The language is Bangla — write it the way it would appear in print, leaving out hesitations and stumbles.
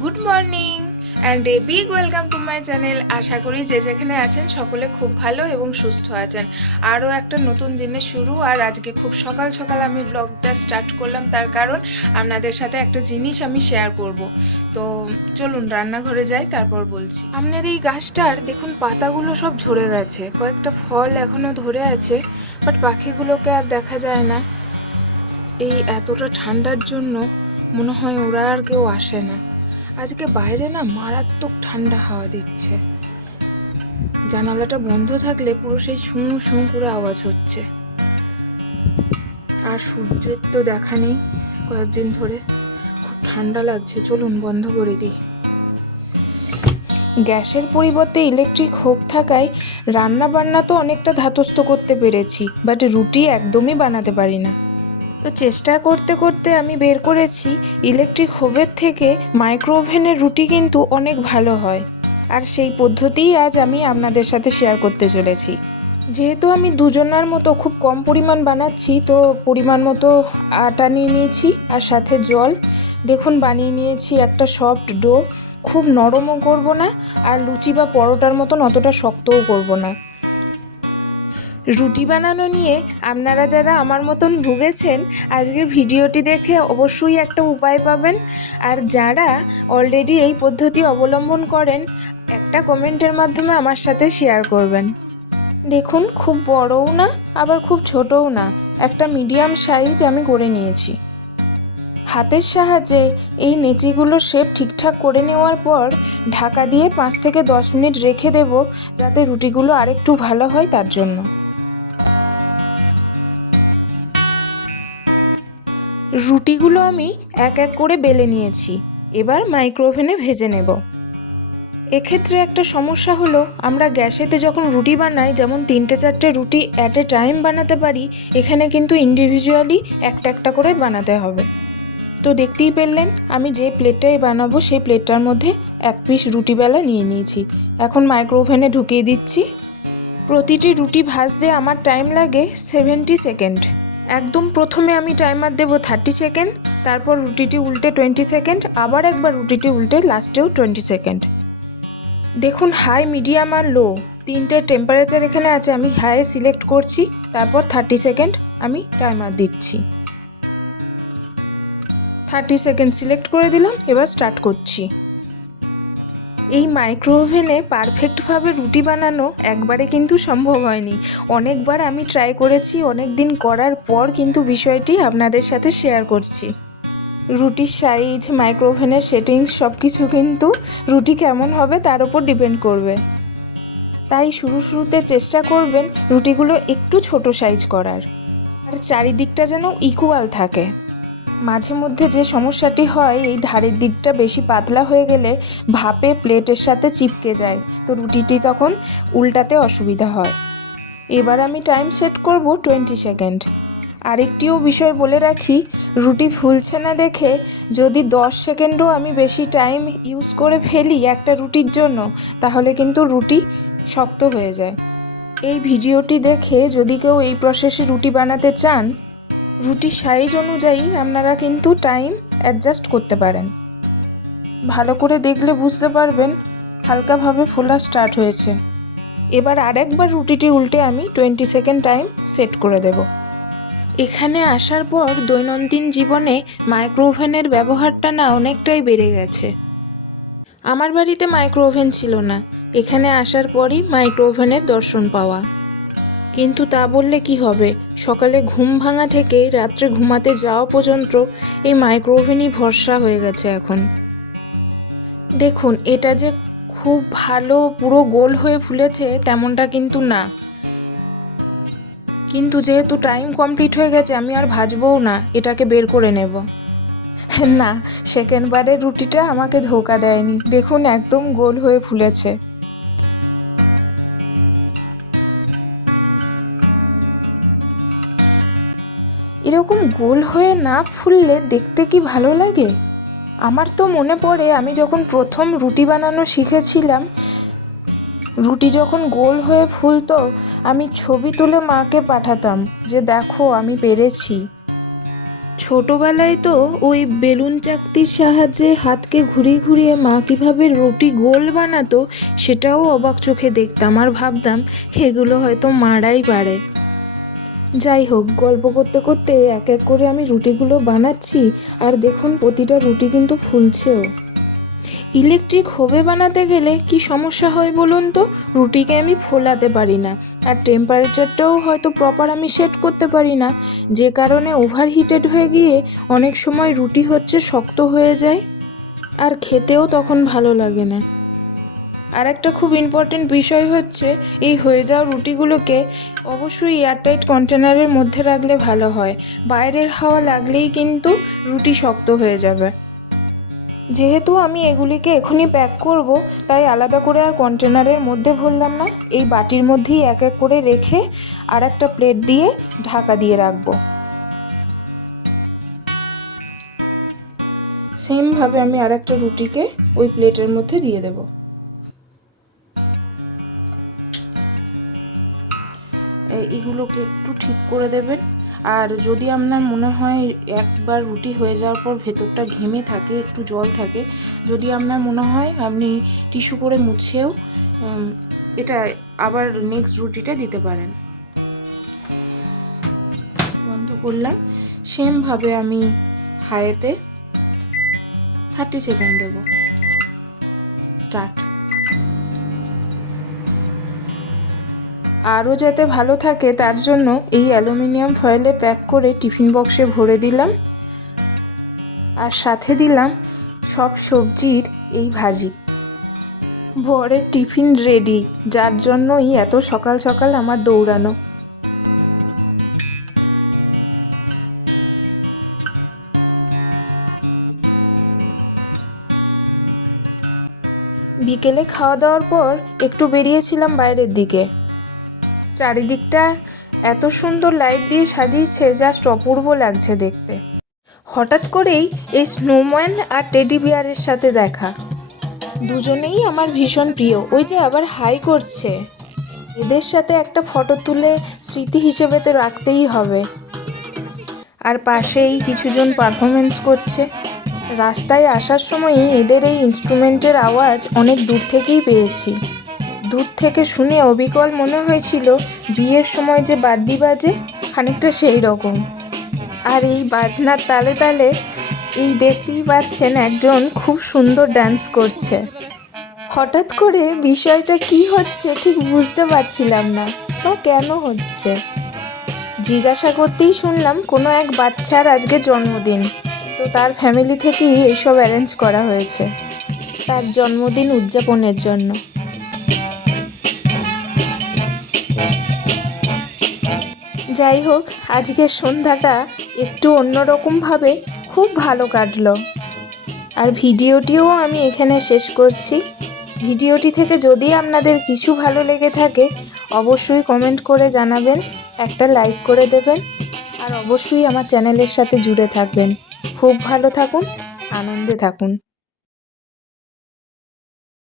Good morning and a big welcome to my channel. আশা করি যে যেখানে আছেন সকলে খুব ভালো এবং সুস্থ আছেন। আরও একটা নতুন দিনের শুরু, আর আজকে খুব সকাল সকাল আমি ব্লগটা স্টার্ট করলাম, তার কারণ আপনাদের সাথে একটা জিনিস আমি শেয়ার করব। তো চলুন রান্নাঘরে যাই, তারপর বলছি। আপনার এই গাছটার দেখুন পাতাগুলো সব ঝরে গেছে, কয়েকটা ফল এখনও ধরে আছে, বাট পাখিগুলোকে আর দেখা যায় না। এই এতটা ঠান্ডার জন্য মনে হয় ওরা আর কেউ আসে না। আজকে বাইরে না মারাত্মক ঠান্ডা হাওয়া দিচ্ছে, জানালাটা বন্ধ থাকলে পুরো সেই শুঁ শুঁ করে আওয়াজ হচ্ছে। আর সূর্যের তো দেখা নেই কয়েকদিন ধরে, খুব ঠান্ডা লাগছে। চলুন বন্ধ করে দিই। গ্যাসের পরিবর্তে ইলেকট্রিক হোভ থাকায় রান্না বান্না তো অনেকটা ধাতস্থ করতে পেরেছি, বাট রুটি একদমই বানাতে পারি না। তো চেষ্টা করতে করতে আমি বের করেছি ইলেকট্রিক হোভের থেকে মাইক্রো ওভেনের রুটি কিন্তু অনেক ভালো হয়, আর সেই পদ্ধতিই আজ আমি আপনাদের সাথে শেয়ার করতে চলেছি। যেহেতু আমি দুজনার মতো খুব কম পরিমাণ বানাচ্ছি, তো পরিমাণ মতো আটা নিয়ে নিয়েছি আর সাথে জল। দেখুন বানিয়ে নিয়েছি একটা সফট ডো, খুব নরমও করব না আর লুচি বা পরোটার মতন অতটা শক্তও করব না। রুটি বানানো নিয়ে আপনারা যারা আমার মতন ভুগেছেন, আজকের ভিডিওটি দেখে অবশ্যই একটা উপায় পাবেন। আর যারা অলরেডি এই পদ্ধতি অবলম্বন করেন, একটা কমেন্টের মাধ্যমে আমার সাথে শেয়ার করবেন। দেখুন খুব বড়ও না আবার খুব ছোটও না, একটা মিডিয়াম সাইজ আমি করে নিয়েছি। হাতের সাহায্যে এই নেচিগুলোর শেপ ঠিকঠাক করে নেওয়ার পর ঢাকা দিয়ে 5 থেকে 10 মিনিট রেখে দেব, যাতে রুটিগুলো আরেকটু ভালো হয় তার জন্য। রুটিগুলো আমি এক এক করে বেলে নিয়েছি, এবার মাইক্রো ওভেনে ভেজে নেব। এক্ষেত্রে একটা সমস্যা হলো, আমরা গ্যাসেতে যখন রুটি বানাই যেমন 3-4টে রুটি অ্যাট এ টাইম বানাতে পারি, এখানে কিন্তু ইন্ডিভিজুয়ালি একটা একটা করে বানাতে হবে। তো দেখতেই পেলেন আমি যে প্লেটটায় বানাবো সেই প্লেটটার মধ্যে 1 পিস রুটি বেলা নিয়ে নিয়েছি। এখন মাইক্রো ওভেনে ঢুকিয়ে দিচ্ছি। প্রতিটি রুটি ভাজতে আমার টাইম লাগে 70 সেকেন্ড। একদম প্রথমে আমি টাইমার দেব 30 সেকেন্ড, তারপর রুটিটি উল্টে 20 সেকেন্ড, আবার একবার রুটিটি উল্টে লাস্টেও 20 সেকেন্ড। দেখুন হাই, মিডিয়াম আর লো তিনটে টেম্পারেচার এখানে আছে, আমি হাই সিলেক্ট করছি, তারপর 30 সেকেন্ড আমি টাইমার দিচ্ছি। 30 সেকেন্ড সিলেক্ট করে দিলাম, এবার স্টার্ট করছি। এই মাইক্রো ওভেনে পারফেক্টভাবে রুটি বানানো একবারে কিন্তু সম্ভব হয়নি, অনেকবার আমি ট্রাই করেছি, অনেক দিন করার পর কিন্তু বিষয়টি আপনাদের সাথে শেয়ার করছি। রুটির সাইজ, মাইক্রো ওভেনের সেটিংস সব কিছু কিন্তু রুটি কেমন হবে তার উপর ডিপেন্ড করবে। তাই শুরুতে চেষ্টা করবেন রুটিগুলো একটু ছোট সাইজ করার, আর চারিদিকটা যেন ইকুয়াল থাকে। মাঝে মধ্যে যে সমস্যাটি হয়, এই ধারের দিকটা বেশি পাতলা হয়ে গেলে ভাপে প্লেটের সাথে চিপকে যায়, তো রুটিটি তখন উল্টাতে অসুবিধা হয়। এবার আমি টাইম সেট করব 20 সেকেন্ড। আরেকটিও বিষয় বলে রাখি, রুটি ফুলছে না দেখে যদি 10 সেকেন্ডও আমি বেশি টাইম ইউজ করে ফেলি একটা রুটির জন্য, তাহলে কিন্তু রুটি শক্ত হয়ে যায়। এই ভিডিওটি দেখে যদি কেউ এই প্রসেসে রুটি বানাতে চান, রুটির সাইজ অনুযায়ী আপনারা কিন্তু টাইম অ্যাডজাস্ট করতে পারেন। ভালো করে দেখলে বুঝতে পারবেন হালকাভাবে ফোলা স্টার্ট হয়েছে। এবার আরেকবার রুটিটি উল্টে আমি 20 সেকেন্ড টাইম সেট করে দেব। এখানে আসার পর দৈনন্দিন জীবনে মাইক্রো ওভেনের ব্যবহারটা না অনেকটাই বেড়ে গেছে। আমার বাড়িতে মাইক্রো ওভেন ছিল না, এখানে আসার পরই মাইক্রো ওভেনের দর্শন পাওয়া। কিন্তু তা বললে কি হবে, সকালে ঘুম ভাঙা থেকে রাত্রে ঘুমাতে যাওয়া পর্যন্ত এই মাইক্রো ওভেনই ভরসা হয়ে গেছে এখন। দেখুন এটা যে খুব ভালো পুরো গোল হয়ে ফুলেছে তেমনটা কিন্তু না, কিন্তু যেহেতু টাইম কমপ্লিট হয়ে গেছে আমি আর ভাজবও না, এটাকে বের করে নেব। না, সেকেন্ডবারের রুটিটা আমাকে ধোঁকা দেয়নি, দেখুন একদম গোল হয়ে ফুলেছে। এরকম গোল হয়ে না ফুললে দেখতে কি ভালো লাগে। আমার তো মনে পড়ে আমি যখন প্রথম রুটি বানানো শিখেছিলাম, রুটি যখন গোল হয়ে ফুলতো আমি ছবি তুলে মাকে পাঠাতাম যে দেখো আমি পেরেছি। ছোটোবেলায় তো ওই বেলুন চাকতির সাহায্যে হাতকে ঘুরিয়ে ঘুরিয়ে মা কীভাবে রুটি গোল বানাতো সেটাও অবাক চোখে দেখতাম আর ভাবতাম এগুলো হয়তো মারাই পারে। যাই হোক, গল্প করতে করতে এক এক করে আমি রুটিগুলো বানাচ্ছি আর দেখুন প্রতিটা রুটি কিন্তু ফুলছেও। ইলেকট্রিক হোভে বানাতে গেলে কি সমস্যা হয় বলুন তো, রুটিকে আমি ফোলাতে পারি না আর টেম্পারেচারটাও হয়তো প্রপার আমি সেট করতে পারি না, যে কারণে ওভারহিটেড হয়ে গিয়ে অনেক সময় রুটি হচ্ছে শক্ত হয়ে যায় আর খেতেও তখন ভালো লাগে না। আর একটা খুব ইম্পর্টেন্ট বিষয় হচ্ছে এই হয়ে যাওয়া রুটিগুলোকে অবশ্যই এয়ারটাইট কন্টেনারের মধ্যে রাখলে ভালো হয়, বাইরের হাওয়া লাগলেই কিন্তু রুটি শক্ত হয়ে যাবে। যেহেতু আমি এগুলিকে এখনই প্যাক করব, তাই আলাদা করে আর কন্টেনারের মধ্যে ভরলাম না, এই বাটির মধ্যেই এক এক করে রেখে আর একটা প্লেট দিয়ে ঢাকা দিয়ে রাখবো। সেমভাবে আমি আর একটা রুটিকে ওই প্লেটের মধ্যে দিয়ে দেব। এগুলোকে একটু ঠিক করে দেবেন। আর যদি আপনার মনে হয় একবার রুটি হয়ে যাওয়ার পর ভেতরটা ঘেমে থাকে, একটু জল থাকে, যদি আপনার মনে হয় আপনি টিস্যু করে মুছেও এটা আবার নেক্সট রুটিটা দিতে পারেন। বন্ধ করলাম। সেমভাবে আমি হাইতে 30 সেকেন্ড দেব। স্টার্ট। আরও যাতে ভালো থাকে তার জন্য এই অ্যালুমিনিয়াম ফয়েলে প্যাক করে টিফিন বক্সে ভরে দিলাম আর সাথে দিলাম সব সবজির এই ভাজি। বরের টিফিন রেডি, যার জন্যই এত সকাল সকাল আমার দৌড়ানো। বিকেলে খাওয়া দাওয়ার পর একটু বেরিয়েছিলাম বাইরের দিকে। চারিদিকটা এত সুন্দর লাইট দিয়ে সাজিয়েছে, জাস্ট অপূর্ব লাগছে দেখতে। হঠাৎ করেই এই স্নোম্যান আর টেডি বিয়ারের সাথে দেখা। দুজনেই আমার ভীষণ প্রিয়। ওই যে আবার হাই করছে। এদের সাথে একটা ফটো তুলে স্মৃতি হিসেবে তো রাখতেই হবে। আর পাশেই কিছুজন পারফরমেন্স করছে। রাস্তায় আসার সময়ই এদের এই ইনস্ট্রুমেন্টের আওয়াজ অনেক দূর থেকেই পেয়েছি। দূর থেকে শুনে অবিকল মনে হয়েছিল বিয়ের সময় যে বাদ্যি বাজে, খানিকটা সেই রকম। আর এই বাজনার তালে তালে এই দেখতেই পাচ্ছেন একজন খুব সুন্দর ডান্স করছে। হঠাৎ করে বিষয়টা কি হচ্ছে ঠিক বুঝতে পারছিলাম না, তো কেন হচ্ছে জিজ্ঞাসা করতেই শুনলাম কোনো এক বাচ্চার আজকে জন্মদিন, তো তার ফ্যামিলি থেকেই এইসব অ্যারেঞ্জ করা হয়েছে তার জন্মদিন উদযাপনের জন্য। যাই হোক, আজকের সন্ধ্যাটা একটু অন্যরকমভাবে খুব ভালো কাটলো। আর ভিডিওটিও আমি এখানে শেষ করছি। ভিডিওটি থেকে যদি আপনাদের কিছু ভালো লেগে থাকে অবশ্যই কমেন্ট করে জানাবেন, একটা লাইক করে দেবেন আর অবশ্যই আমার চ্যানেলের সাথে জুড়ে থাকবেন। খুব ভালো থাকুন, আনন্দে থাকুন।